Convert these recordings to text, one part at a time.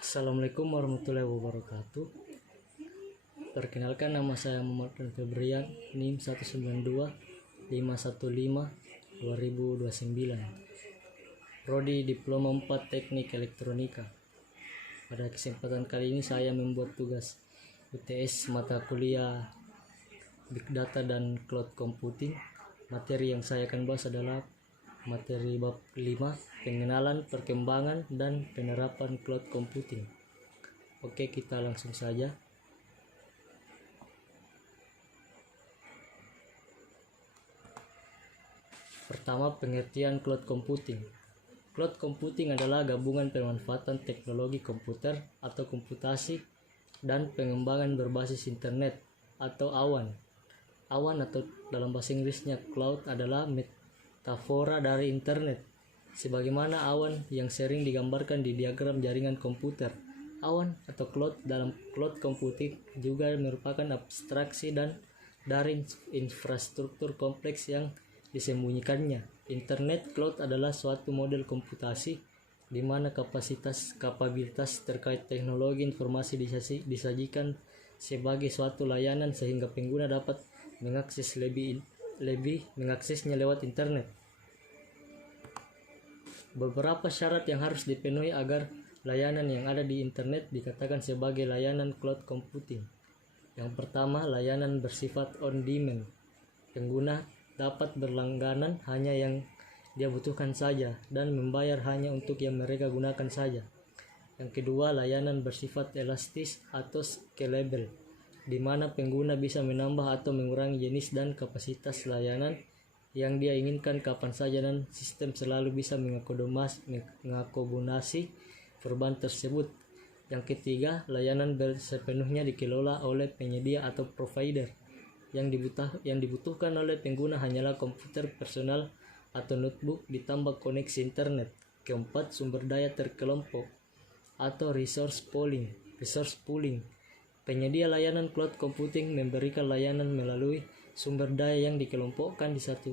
Assalamualaikum warahmatullahi wabarakatuh. Perkenalkan, nama saya Muhammad Febrian, NIM 1925115 2029. Prodi Diploma 4 Teknik Elektronika. Pada kesempatan kali ini saya membuat tugas UTS mata kuliah Big Data dan Cloud Computing. Materi yang saya akan bahas adalah materi bab 5, pengenalan, perkembangan, dan penerapan cloud computing. Oke, kita langsung saja. Pertama, pengertian cloud computing. Cloud computing adalah gabungan pemanfaatan teknologi komputer atau komputasi dan pengembangan berbasis internet atau awan. Awan atau dalam bahasa Inggrisnya cloud adalah metafora dari internet, sebagaimana awan yang sering digambarkan di diagram jaringan komputer. Awan atau cloud dalam cloud computing juga merupakan abstraksi dan dari infrastruktur kompleks yang disembunyikannya. Internet cloud adalah suatu model komputasi di mana kapabilitas terkait teknologi informasi disajikan sebagai suatu layanan sehingga pengguna dapat mengaksesnya lewat internet. Beberapa syarat yang harus dipenuhi agar layanan yang ada di internet dikatakan sebagai layanan cloud computing. Yang pertama, layanan bersifat on demand. Pengguna dapat berlangganan hanya yang dia butuhkan saja dan membayar hanya untuk yang mereka gunakan saja. Yang kedua, layanan bersifat elastis atau scalable, di mana pengguna bisa menambah atau mengurangi jenis dan kapasitas layanan yang dia inginkan kapan saja dan sistem selalu bisa mengakomodasi perubahan tersebut. Yang ketiga, layanan sepenuhnya dikelola oleh penyedia atau provider. Yang dibutuhkan oleh pengguna hanyalah komputer personal atau notebook ditambah koneksi internet. Keempat, sumber daya terkelompok atau resource pooling. Penyedia layanan cloud computing memberikan layanan melalui sumber daya yang dikelompokkan di satu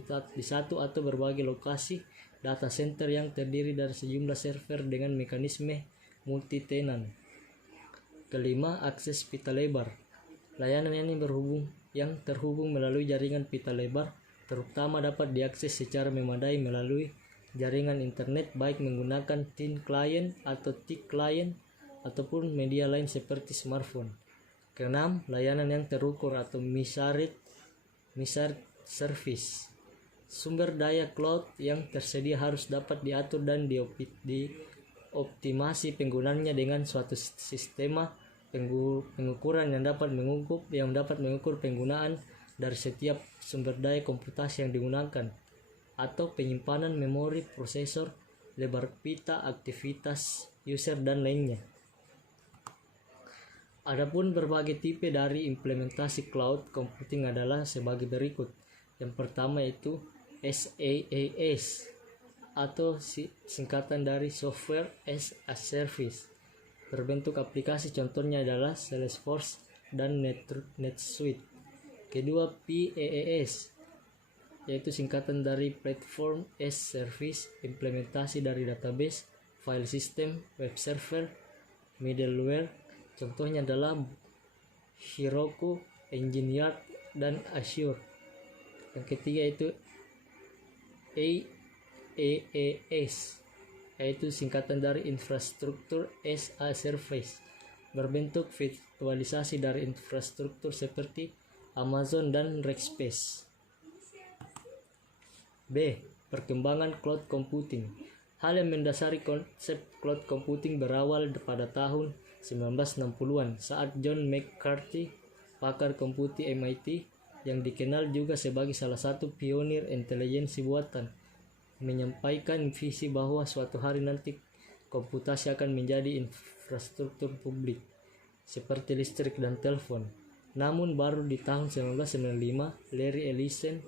atau berbagai lokasi data center yang terdiri dari sejumlah server dengan mekanisme multi-tenant. Kelima, akses pita lebar. Layanan yang terhubung melalui jaringan pita lebar terutama dapat diakses secara memadai melalui jaringan internet baik menggunakan thin client atau thick client ataupun media lain seperti smartphone. Keenam, layanan yang terukur atau measured service. Sumber daya cloud yang tersedia harus dapat diatur dan dioptimasi penggunaannya dengan suatu sistema pengukuran yang dapat mengukur penggunaan dari setiap sumber daya komputasi yang digunakan, atau penyimpanan memori, prosesor, lebar pita, aktivitas user, dan lainnya. Adapun berbagai tipe dari implementasi cloud computing adalah sebagai berikut. Yang pertama itu SaaS atau singkatan dari Software as a Service. Berbentuk aplikasi, contohnya adalah Salesforce dan NetSuite. Kedua, PaaS, yaitu singkatan dari Platform as Service, implementasi dari database, file system, web server, middleware. Contohnya adalah Heroku, Nginx, dan Azure. Yang ketiga itu IaaS, yaitu singkatan dari Infrastructure as a Service, berbentuk virtualisasi dari infrastruktur seperti Amazon dan Rackspace. B. Perkembangan cloud computing. Hal yang mendasari konsep cloud computing berawal pada tahun 1960-an saat John McCarthy, pakar komputing MIT yang dikenal juga sebagai salah satu pionir intelijensi buatan, menyampaikan visi bahwa suatu hari nanti komputasi akan menjadi infrastruktur publik seperti listrik dan telepon. Namun baru di tahun 1995, Larry Ellison,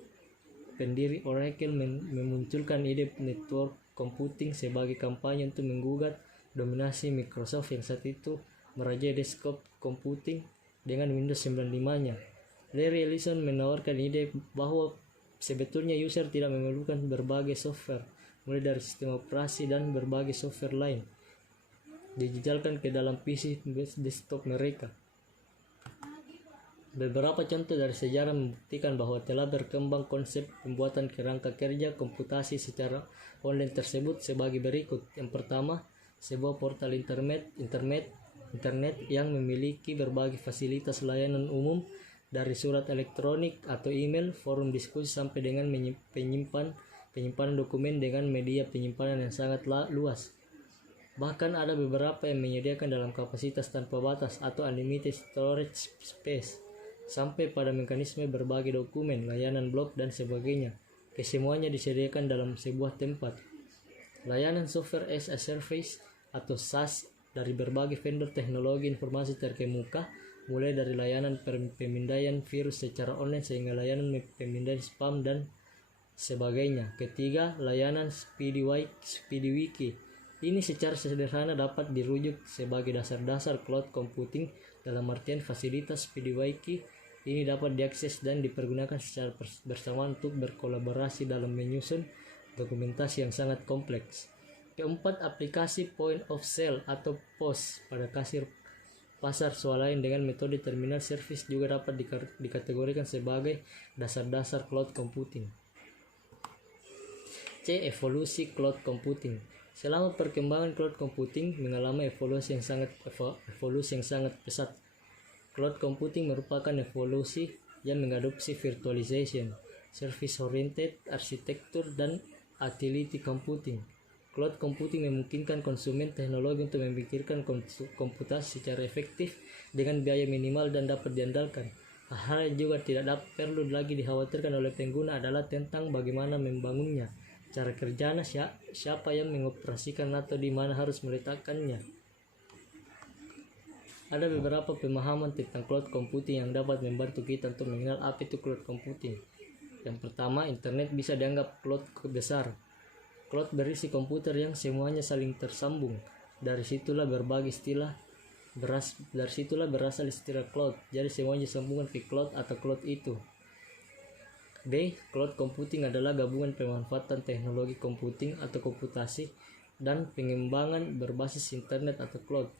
pendiri Oracle, memunculkan ide network computing sebagai kampanye untuk menggugat dominasi Microsoft yang saat itu merajai desktop computing dengan Windows 95-nya. Larry Ellison menawarkan ide bahwa sebetulnya user tidak memerlukan berbagai software, mulai dari sistem operasi dan berbagai software lain. dijejalkan ke dalam PC desktop mereka. Beberapa contoh dari sejarah membuktikan bahwa telah berkembang konsep pembuatan kerangka kerja komputasi secara online tersebut sebagai berikut. Yang pertama, sebuah portal internet yang memiliki berbagai fasilitas layanan umum dari surat elektronik atau email, forum diskusi sampai dengan penyimpanan dokumen dengan media penyimpanan yang sangat luas. Bahkan ada beberapa yang menyediakan dalam kapasitas tanpa batas atau unlimited storage space, sampai pada mekanisme berbagi dokumen, layanan blog, dan sebagainya. Kesemuanya disediakan dalam sebuah tempat. Layanan Software as a Service atau SaaS dari berbagai vendor teknologi informasi terkemuka, mulai dari layanan pemindaian virus secara online sehingga layanan pemindaian spam dan sebagainya. Ketiga, layanan SpeedyWiki. Ini secara sederhana dapat dirujuk sebagai dasar-dasar cloud computing, dalam artian fasilitas SpeedyWiki ini dapat diakses dan dipergunakan secara bersamaan untuk berkolaborasi dalam menyusun dokumentasi yang sangat kompleks. Keempat, aplikasi point of sale atau POS pada kasir pasar swalayan dengan metode terminal service juga dapat dikategorikan sebagai dasar-dasar cloud computing. C. Evolusi cloud computing. Selama perkembangan cloud computing mengalami evolusi yang sangat pesat. Cloud computing merupakan evolusi yang mengadopsi virtualization, service-oriented arsitektur, dan utility computing. Cloud computing memungkinkan konsumen teknologi untuk memikirkan komputasi secara efektif dengan biaya minimal dan dapat diandalkan. Hal yang juga tidak perlu lagi dikhawatirkan oleh pengguna adalah tentang bagaimana membangunnya, cara kerjanya, siapa yang mengoperasikan atau di mana harus meletakkannya. Ada beberapa pemahaman tentang cloud computing yang dapat membantu kita untuk mengenal apa itu cloud computing. Yang pertama, internet bisa dianggap cloud besar. Cloud berisi komputer yang semuanya saling tersambung. Dari situlah berasal istilah cloud. Jadi semuanya disambungkan ke cloud atau cloud itu. B. Cloud computing adalah gabungan pemanfaatan teknologi computing atau komputasi dan pengembangan berbasis internet atau cloud.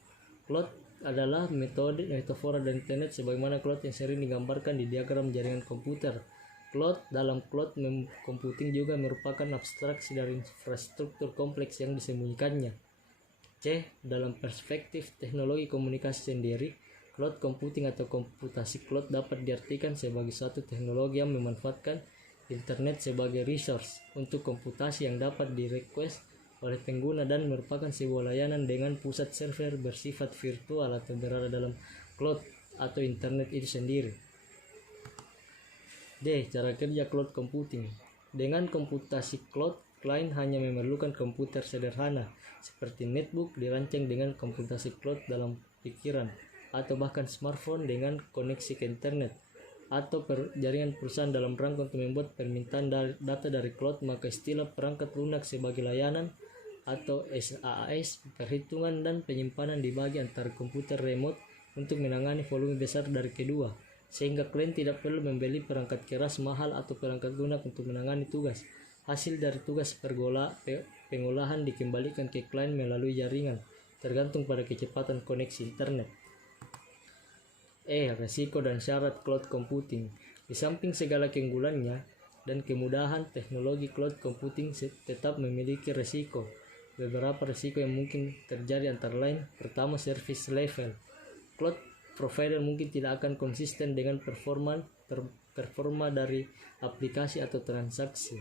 Cloud adalah metafora dari internet sebagaimana cloud yang sering digambarkan di diagram jaringan komputer. Dalam cloud computing juga merupakan abstraksi dari infrastruktur kompleks yang disembunyikannya. C. Dalam perspektif teknologi komunikasi sendiri, cloud computing atau komputasi cloud dapat diartikan sebagai suatu teknologi yang memanfaatkan internet sebagai resource untuk komputasi yang dapat direquest oleh pengguna dan merupakan sebuah layanan dengan pusat server bersifat virtual atau berada dalam cloud atau internet itu sendiri. D. Cara kerja cloud computing. Dengan komputasi cloud, klien hanya memerlukan komputer sederhana seperti netbook dirancang dengan komputasi cloud dalam pikiran, atau bahkan smartphone dengan koneksi ke internet atau jaringan perusahaan dalam rangka untuk membuat permintaan data dari cloud. Maka istilah perangkat lunak sebagai layanan atau SaaS, perhitungan dan penyimpanan dibagi antara komputer remote untuk menangani volume besar dari kedua, sehingga klien tidak perlu membeli perangkat keras mahal atau perangkat lunak untuk menangani tugas. Hasil dari tugas pengolahan dikembalikan ke klien melalui jaringan, tergantung pada kecepatan koneksi internet. Risiko dan syarat cloud computing. Di samping segala keunggulannya dan kemudahan, teknologi cloud computing tetap memiliki risiko. Beberapa risiko yang mungkin terjadi antara lain: pertama, service level. Cloud provider mungkin tidak akan konsisten dengan performa dari aplikasi atau transaksi.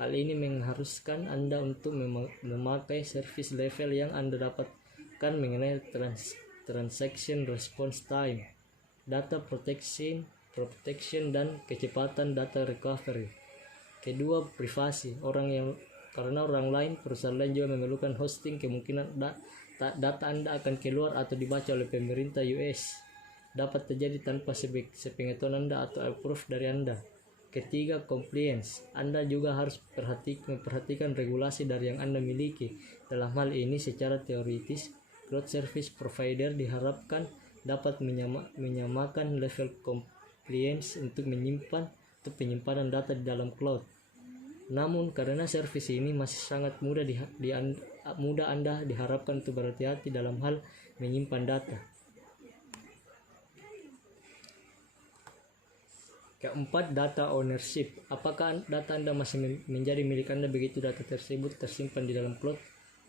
Hal ini mengharuskan Anda untuk memakai service level yang Anda dapatkan mengenai transaction response time, data protection dan kecepatan data recovery. Kedua, privasi. Karena orang lain, perusahaan lain juga memerlukan hosting, kemungkinan data Anda akan keluar atau dibaca oleh pemerintah US dapat terjadi tanpa sepengetahuan Anda atau approve dari Anda. Ketiga, compliance. Anda juga harus memperhatikan regulasi dari yang Anda miliki. Dalam hal ini, secara teoritis, cloud service provider diharapkan dapat menyamakan level compliance untuk penyimpanan data di dalam cloud. Namun karena servis ini masih sangat mudah Anda diharapkan untuk berhati-hati dalam hal menyimpan data. Keempat, data ownership. Apakah data Anda masih menjadi milik Anda begitu data tersebut tersimpan di dalam cloud?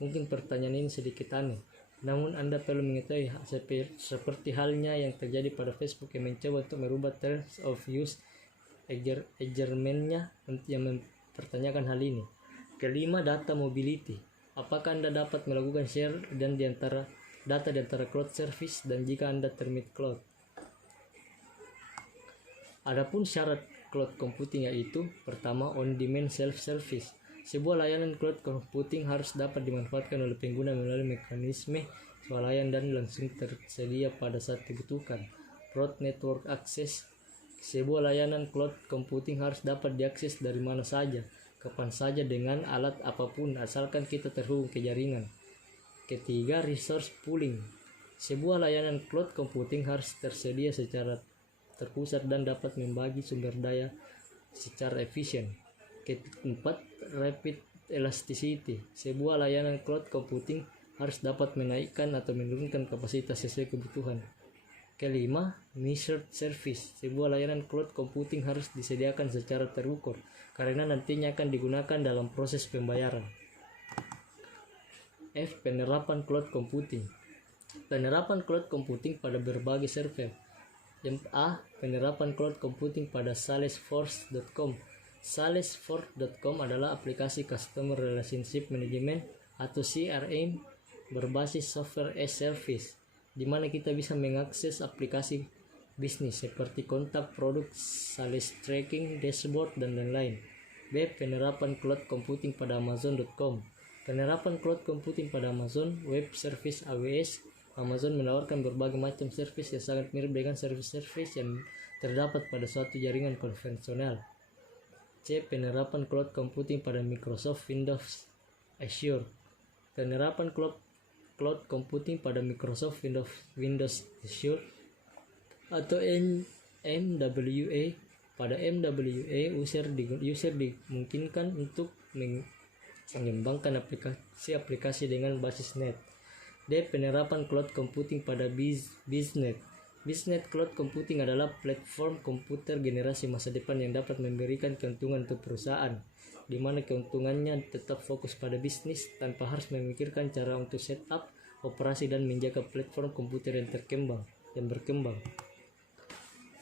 Mungkin pertanyaan ini sedikit aneh. Namun Anda perlu mengetahui seperti halnya yang terjadi pada Facebook yang mencoba untuk merubah terms of use agreement-nya yang mempertanyakan hal ini. Kelima, data mobility. Apakah Anda dapat melakukan share dan data di antara cloud service dan jika Anda termit cloud? Adapun syarat cloud computing yaitu pertama, on-demand self-service. Sebuah layanan cloud computing harus dapat dimanfaatkan oleh pengguna melalui mekanisme swalayan dan langsung tersedia pada saat dibutuhkan. Broad network access. Sebuah layanan cloud computing harus dapat diakses dari mana saja, kapan saja dengan alat apapun asalkan kita terhubung ke jaringan. Ketiga, resource pooling. Sebuah layanan cloud computing harus tersedia secara terpusat dan dapat membagi sumber daya secara efisien. Keempat, rapid elasticity. Sebuah layanan cloud computing harus dapat menaikkan atau menurunkan kapasitas sesuai kebutuhan. Kelima, measured service. Sebuah layanan cloud computing harus disediakan secara terukur karena nantinya akan digunakan dalam proses pembayaran. F. Penerapan cloud computing. Penerapan cloud computing pada berbagai server. A. Penerapan cloud computing pada Salesforce.com. Salesforce.com adalah aplikasi Customer Relationship Management atau CRM berbasis software as service, di mana kita bisa mengakses aplikasi bisnis seperti kontak, produk, sales tracking, dashboard, dan lain-lain. B. Penerapan cloud computing pada Amazon.com. Penerapan cloud computing pada Amazon Web Service AWS. Amazon menawarkan berbagai macam service yang sangat mirip dengan service-service yang terdapat pada suatu jaringan konvensional. C. Penerapan cloud computing pada Microsoft Windows Azure. Penerapan cloud computing pada Microsoft Windows Azure atau MWA. Pada MWA, user dimungkinkan untuk mengembangkan aplikasi dengan basis net. D. Penerapan cloud computing pada Biznet. Biznet Cloud Computing adalah platform komputer generasi masa depan yang dapat memberikan keuntungan untuk perusahaan, di mana keuntungannya tetap fokus pada bisnis tanpa harus memikirkan cara untuk setup, operasi, dan menjaga platform komputer yang berkembang.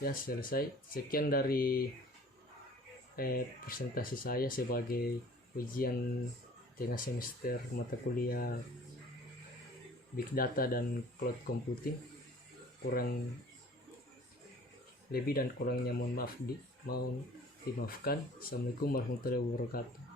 Ya, selesai. Sekian dari presentasi saya sebagai ujian tengah semester mata kuliah Big Data dan Cloud Computing. Kurang lebih dan kurangnya mohon dimaafkan. Assalamualaikum warahmatullahi wabarakatuh.